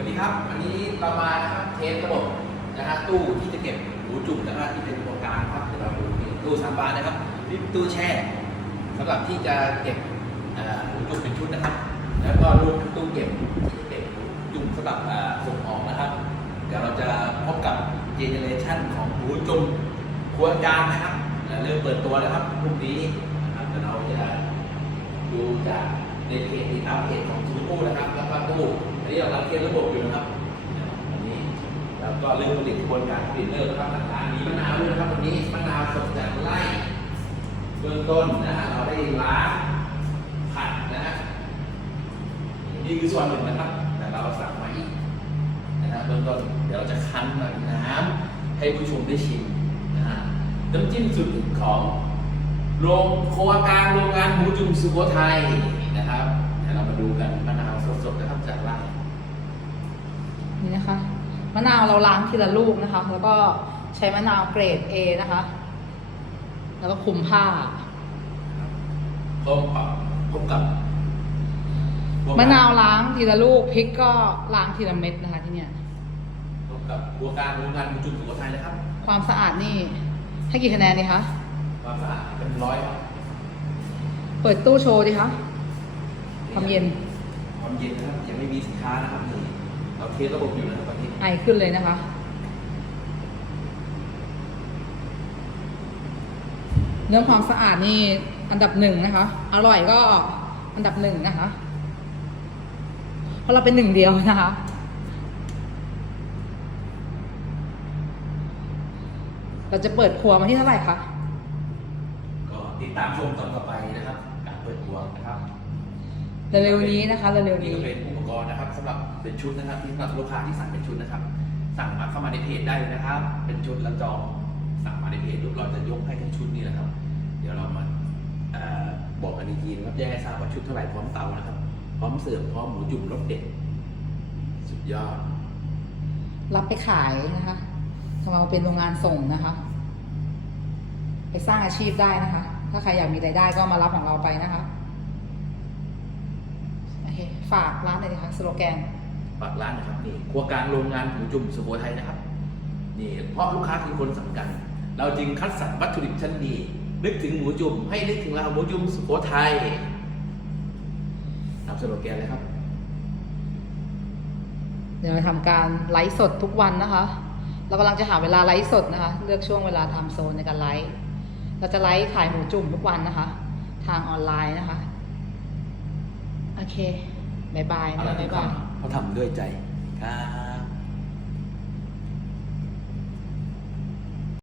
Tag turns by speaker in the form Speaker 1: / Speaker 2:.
Speaker 1: วัสดีครับวันนี้เรามานะครับเทสระบบนะฮะตู้ที่จะเก็บหูจุ่มนะฮะที่เป็นตัวกางครับเดี๋ยวเราดูตู้สามบานนะครับนี่ตู้แช่สำหรับที่จะเก็บหูจุ่มเป็นชุดนะครับ แล้วก็รูปตู้เก็บที่จะเก็บหูจุ่มสำหรับส่งออกนะครับ เดี๋ยวเราจะพบกับเจเนเรชันของหูจุ่มครัวกางนะครับเริ่มเปิดตัวแล้วครับพรุ่งนี้นะครับเดี๋ยวเราจะดูจากในเพจที่อัปเพจของทูตู้นะครับแล้วก็ตู้ นี้เรากำลังเทสระบบอยู่นะครับอันนี้แล้วก็เรื่องผลิตกระบวนการผลิตเริ่มครับต่างๆมีมะนาวด้วยนะครับวันนี้มะนาวสดจากไร่เบื้องต้นนะฮะเราได้ล้างผัดนะฮะนี่คือส่วนหนึ่งนะครับ แต่เราสั่งมาอีกนะฮะเบื้องต้นเดี๋ยวเราจะคั้นน้ำให้ผู้ชมได้ชิมนะฮะน้ำจิ้มสุดของโรงโครงการโรงงานหมูจุ่มสุโขทัยนะครับเดี๋ยวเรามาดูกันมะนาวสดๆนะครับจากไร่
Speaker 2: นี่นะคะ มะนาวเราล้างทีละลูกนะคะ แล้วก็ใช้มะนาวเกรด A นะคะ แล้วก็คลุมผ้า
Speaker 1: พร้อมกับพบกับ
Speaker 2: มะนาวล้างทีละลูกพริกก็ล้างทีละเม็ดนะคะที่เนี่ย
Speaker 1: พบกับโครงการโรงงานหมูจุ่มสุโขทัยนะครับ
Speaker 2: ความสะอาดนี่ให้กี่คะแนนดีคะ
Speaker 1: ความสะอาดเป็นร้อยครับ
Speaker 2: เปิดตู้โชว์ดิคะความเย็น
Speaker 1: ความเย็นนะครับยังไม่มีสินค้านะครับนี่ เราเทสระบบอยู่นะครับตอนนี้
Speaker 2: ไอขึ้นเลยนะคะ เรื่องความสะอาดนี่อันดับหนึ่งนะคะ อร่อยก็อันดับหนึ่งนะคะ เพราะเราเป็นหนึ่งเดียวนะคะ เราจะเปิดครัวมาที่เท่าไหร่คะ
Speaker 1: ก็ติดตามชมตอนต่อไปนะครับ การเปิดตัวนะครับ
Speaker 2: เร็วๆนี้นะคะเร็วๆ
Speaker 1: นี่
Speaker 2: นี้
Speaker 1: ก็เป็นอุปกรณ์นะครับสำหรับเป็นชุดนะครับที่สำหรับลูกค้าที่สั่งเป็นชุดนะครับ สั่งมาเข้ามาในเพจได้เลยนะครับ เป็นชุดแล้วจองสั่งมาในเพจรูปเราจะยกให้ทั้งชุดนี้นะครับ เดี๋ยวเรามาเอ่อบอกกันอีกทีนะครับแจ้งให้ทราบว่าชุดเท่าไหร่พร้อมเตานะครับ พร้อมเสิร์ฟพร้อมหมูจุ่มรสเด็ดสุดยอด
Speaker 2: รับไปขายนะคะทำมาเป็นโรงงานส่งนะคะ ไปสร้างอาชีพได้นะคะ ถ้าใครอยากมีรายได้ก็มารับของเราไปนะคะโอเค ฝากร้านหน่อยนะคะสโลแกน
Speaker 1: ฝากร้านนะครับนี่ครัวกลางโรงงานหมูจุ่มสุโขทัยนะครับนี่เพราะลูกค้าคือคนสำคัญ เราจึงคัดสรรวัตถุดิบชั้นดีนึกถึงหมูจุ่มให้นึกถึงเราหมูจุ่มสุโขทัยตามสโลแกนเลยครับ
Speaker 2: เดี๋ยวเราทำการไลฟ์สดทุกวันนะคะ เรากำลังจะหาเวลาไลฟ์สดนะคะ เลือกช่วงเวลาทำโซนในการไลฟ์เราจะไลฟ์ขายหมูจุ่มทุกวันนะคะ ทางออนไลน์นะคะ โอเค บายบาย
Speaker 1: เอา
Speaker 2: นะ
Speaker 1: ละทุ
Speaker 2: บ๊ากย
Speaker 1: ค
Speaker 2: บาย
Speaker 1: นเขาทำด้วยใจครับ